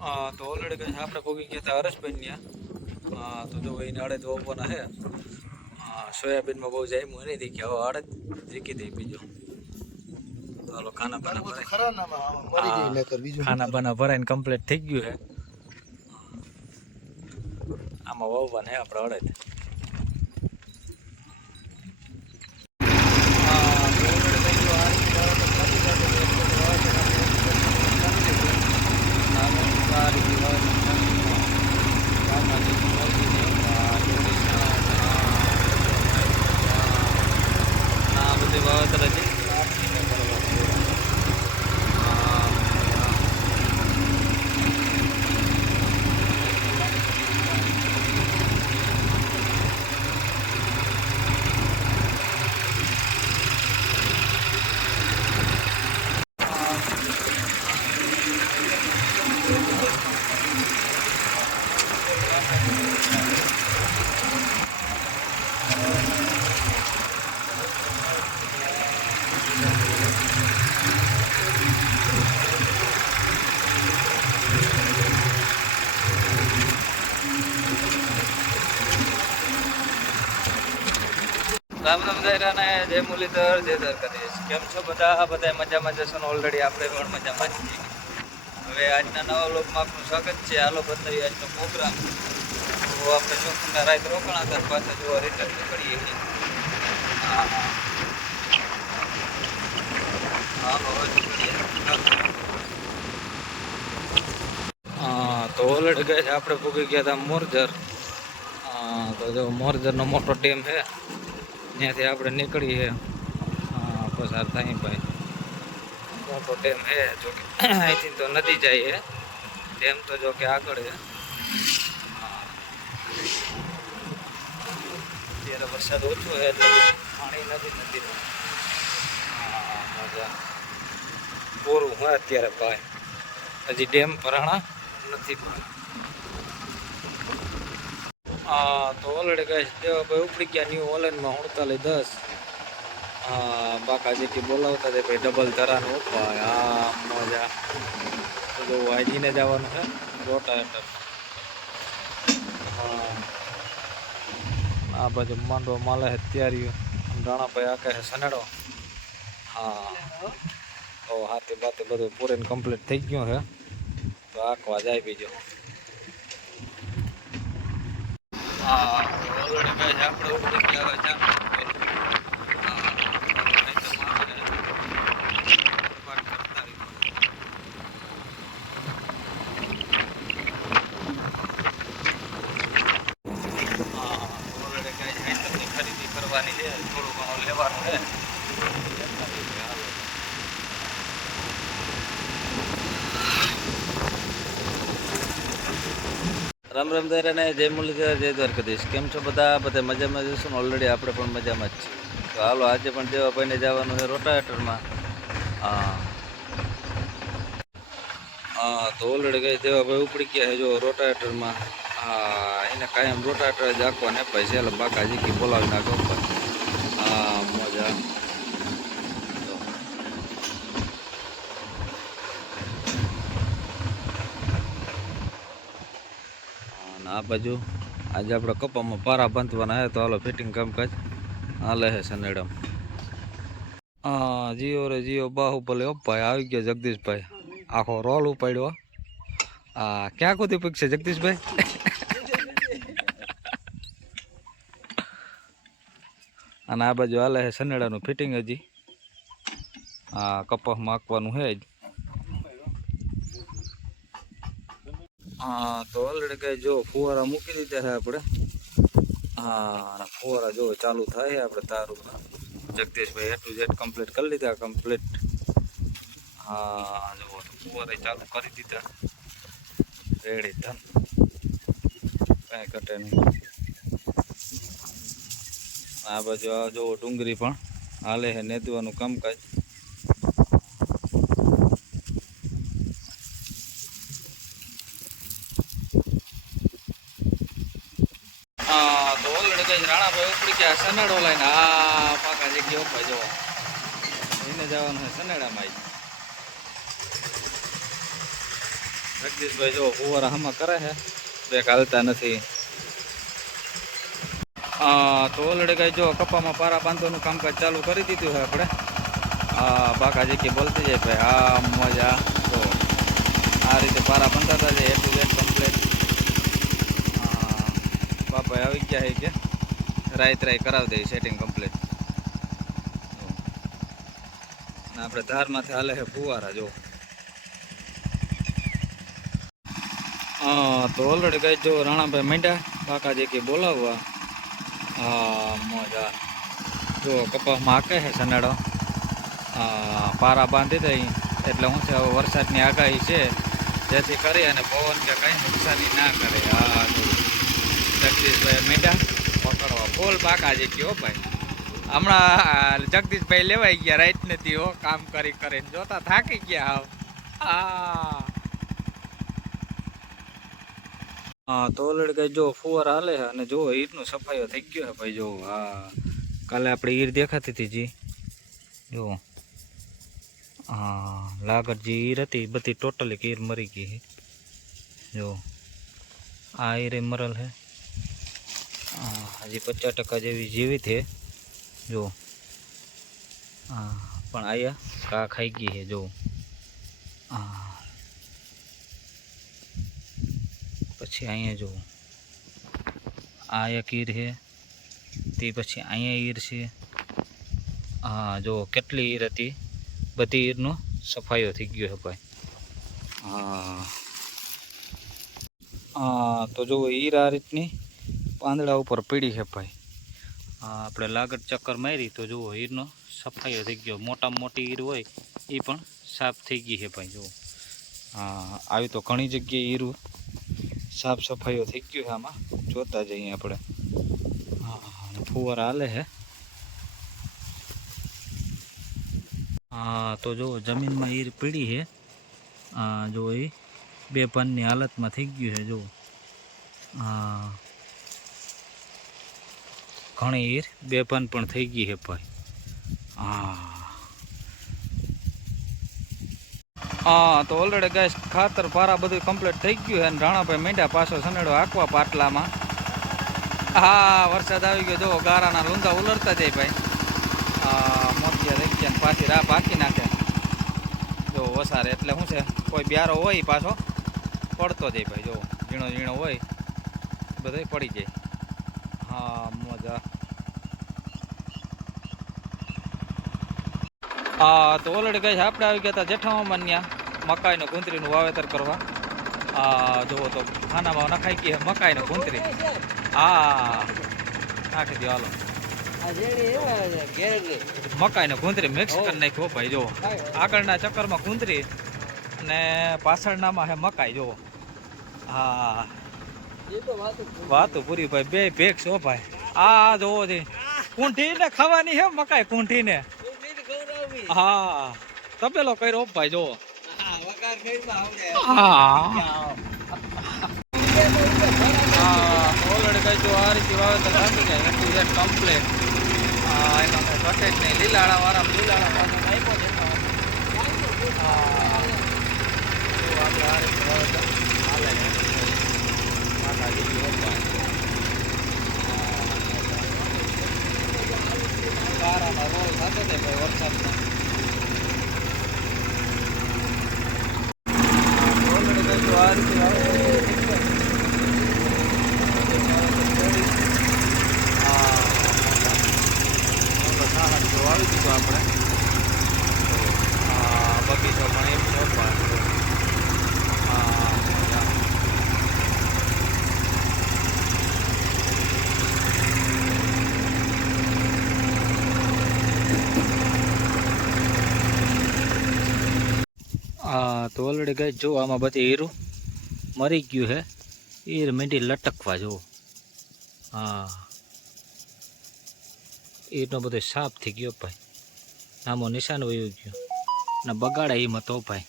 તો ઓલરેડી કંઈ આપણે ભોગી ગયા હતા હરેશભાઈ ત્યાં તો જો એને અડદ વાવવાના છે. સોયાબીનમાં બહુ જામ્યું નહીં કે હવે અડદ જીકી દઈ બીજો. તો હાલો ખાના બાના ભરાઈને કમ્પ્લીટ થઈ ગયું છે. આમાં વાવવાના છે આપણે અડદ. રામ રામ દાયરાને જય મુરલીધર જય દ્વારકાધીશ. કેમ છો બધા મજામાં જશો ને? ઓલરેડી આપણે પણ મજામાં જ છીએ. હવે આજના નવા લોકમાં આપનું સ્વાગત છે. હાલો બતાવીએ આજનો પ્રોગ્રામ. તો આપણે ચોખ્ખુના રાત રોકાણા હતા, પાછા જોવા રિટર્ન નીકળીએ છીએ. તો ઓલરેડી ગઈ છે આપણે ભૂગી ગયા હતા મોરજર. તો જો મોરજરનો મોટો ડેમ છે, ત્યાંથી આપણે નીકળીએ પસાર થાય ભાઈ. મોટો ડેમ છે, જો કે અહીંથી તો નદી જાય છે. ડેમ તો જો કે આગળ છે. અત્યારે વરસાદ ઓછો છે એટલે પાણી નથી નદીનું. મજા પૂરું હોય અત્યારે ભાઈ. હજી ડેમ ભરાણા નથી ભાઈ. તો ઓલરેડી કહે દેવાભાઈ ઉપડી ગયા ન્યૂ ઓલેનમાં 48-10. બાકા જેથી બોલાવતા તે ભાઈ ડબલ ધરાનું ઉપાય. મજા તો જો વાજીને જવાનું છે રોટાવેટર. આ બાજુ માંડવો માલે છે તૈયારીઓ. રાણાભાઈ આકે છે સનેડો. તો હાથે બાતે બધું પૂરેને કમ્પ્લીટ થઈ ગયું છે. તો આંકવા જાય બીજો. ઓલરેડી કહે છે આપણે ઉપડી ગયા હવે ખરીદી કરવાની છે, થોડું ઘણું લેવાનું છે. રામ રામ દાયરાને જય મુરલીધર જય દ્વારકાધીશ. કેમ છો બધા મજામાં જશો ને? ઓલરેડી આપણે પણ મજામાં જ છીએ. તો હાલો આજે પણ દેવાભાઈને જવાનું છે રોટાવેટરમાં. તો ઓલરેડી ગઈ દેવાભાઈ ઉપડી ગયા છે જો રોટાવેટરમાં. એને કાયમ રોટાવેટર જ આખવાને ભાઈ છે. એટલે બાકા જીકી બોલાવી નાખો ભાઈ. મજા. આ બાજુ આજે આપણે કપામાં પારા બાંધવાના છે. તો હાલો ફિટિંગ કામકાજ હાલે છે સનેડમ. જીઓ રે જીઓ બાહુબલી. ભાઈ આવી ગયો જગદીશભાઈ, આખો રોલ ઉપાડ્યો. ક્યાં સુધી પીકશે જગદીશભાઈ? અને આ બાજુ હાલે છે સનેડાનું ફિટિંગ. હજી કપાસમાં આંકવાનું છે જ. તો ઓલરેડી કઈ જો ફુવારા મૂકી દીધા છે આપણે. ફુવારા જો ચાલુ થાય છે આપણે તારું. જગદીશભાઈ એટલું જેટ કમ્પ્લીટ કરી લીધા કમ્પ્લીટ. જો ફુવારા ચાલુ કરી દીધા. રેડી ધન કઈ ઘટે નહીં. આ બાજુ આ જો ડુંગળી પણ હાલે છે નેદવાનું કામકાજ. તો ઓલરેડી કઈ રાણાભાઈ ઉપડી ગયા સનેડો લઈને. પાકા જગ્યા ઉપર જવા એને જવાનું છે સનેડામાં. જગદીશભાઈ જો ફુવારા હમા કરે છે, બ્રેક હાલતા નથી. તો ઓલરેડી કઈ જો કપામાં પારા બાંધવાનું કામકાજ ચાલુ કરી દીધું છે આપણે. બાકા જેકી બોલતી જાય ભાઈ. મજા તો આ રીતે પારા બંધાતા જાય. એટલું વેટ કમ્પ્લીટ. બાપા આવી ગયા છે કે રાય કરાવી દઈએ સેટિંગ કમ્પ્લીટ. આપણે ધારમાંથી હાલે છે ફુવારા જો. તો ઓલરેડી કઈ જો રાણાભાઈ માંડ્યા બાકા જેકી બોલાવવા. મજા જો કપાસમાં હાકે છે સનેડો. પારા બાંધી દઈ એટલે શું છે, હવે વરસાદની આગાહી છે, જેથી કરી અને પવન કે કંઈ નુકસાની ના કરે. જગદીશભાઈ મીંડા પકડવા ફૂલ બાકા જેકી હો ભાઈ. હમણાં જગદીશભાઈ લેવાઈ ગયા રાઈટ નથી હો, કામ કરી કરીને જોતા થાકી ગયા હાવ. તો ઓલરેડી કઈ જો ફુવારા હાલે છે અને જો ઈરનું સફાઈઓ થઈ ગયો છે ભાઈ. જો કાલે આપણે ઈર દેખાતી હતી જી જો. લાગત જે ઈર હતી બધી ટોટલી ઈર મરી ગઈ છે જો. આ ઈરે મરેલ છે. હજી 50% જેવી જીવિત છે જો. પણ આયા કા ખાઈ ગઈ છે જો. પછી અહીંયા જો આ એક ઈર છે, તે પછી અહીંયા ઈર છે. જો કેટલી ઈર હતી, બધી ઈરનો સફાઈઓ થઈ ગયો છે ભાઈ. તો જો ઈર આ રીતની પાંદડા ઉપર પીડી છે ભાઈ. આપણે લાગત ચક્કર મારી તો જુઓ ઈરનો સફાઈઓ થઈ ગયો. મોટામાં મોટી ઈર હોય એ પણ સાફ થઈ ગઈ છે ભાઈ. જુઓ આવી તો ઘણી જગ્યાએ ઈરું સાફ સફાઈઓ થઈ ગયું છે. આમાં જોતા જઈએ આપણે. ફુવારા હાલે છે. તો જો જમીનમાં ઈર પીડી છે. જો એ બે પાનની હાલતમાં થઈ ગયું છે. જો ઘણી ઈર બે પાન પણ થઈ ગઈ છે ભાઈ. તો ઓલરેડી ગેસ ખાતર પારા બધું કમ્પ્લીટ થઈ ગયું છે અને રાણાભાઈ મીંડા પાછો સનેડો આખવા પાટલામાં. વરસાદ આવી ગયો. જો ગારાના લૂંદા ઉલરતા જાય ભાઈ. મોતિયા થઈ ગયા પાછી રાહ પાકી નાખે જો વસારે. એટલે શું છે, કોઈ બ્યારો હોય પાછો પડતો જાય ભાઈ. જો ઝીણો ઝીણો હોય બધો પડી જાય. મજા. તો ઓલરેડી ગઈ આપણે આવી ગયા હતા જેઠામામાં ત્યાં મકાઈનું ગુંતરીનું વાવેતર કરવા. જુઓ તો ખાનામાં નખાઈ ગઈ મકાઈનું ગુંતરી. નાખી દો હાલો. મકાઈનું ગુંતરી મિક્સ કરી નાખ્યો ભાઈ. જુઓ આગળના ચક્કરમાં ગુંતરી અને પાછળનામાં હે મકાઈ. જુઓ વાતું પૂરી ભાઈ. બે ભેગ છો ભાઈ. જોવો છે કુંઠી ને ખાવાની હે મકાઈ કુંઠી ને. તપેલો કર્યો ભાઈ. જો ઓલરેડી કઈ જો આ રીતે વાવેતર રાખી જાય એટલું છે કમ્પ્લીટ. એમાં કઈ ઘટે જ નહીં. લીલાળા વાળા લીલાળા પાછળ આપ્યો છે. આપણે આ રીતે વાવેતર હાલે છે. કારાનો રોલ થતો છે ભાઈ વરસાદમાં. ઓલરેડી કઈ આ રીતે વાવેતર આવી દીધો આપણે. બગીચો પણ એમ શોધવા. તો ઓલરેડી ગઈ જો આમાં બધી હીરું મરી ગયું છે. હીર મીંડી લટકવા જુઓ. હીરનો બધો સાફ થઈ ગયો ભાઈ. નામો નિશાન વયું ગયું ને બગાડે એમાં તો ભાઈ.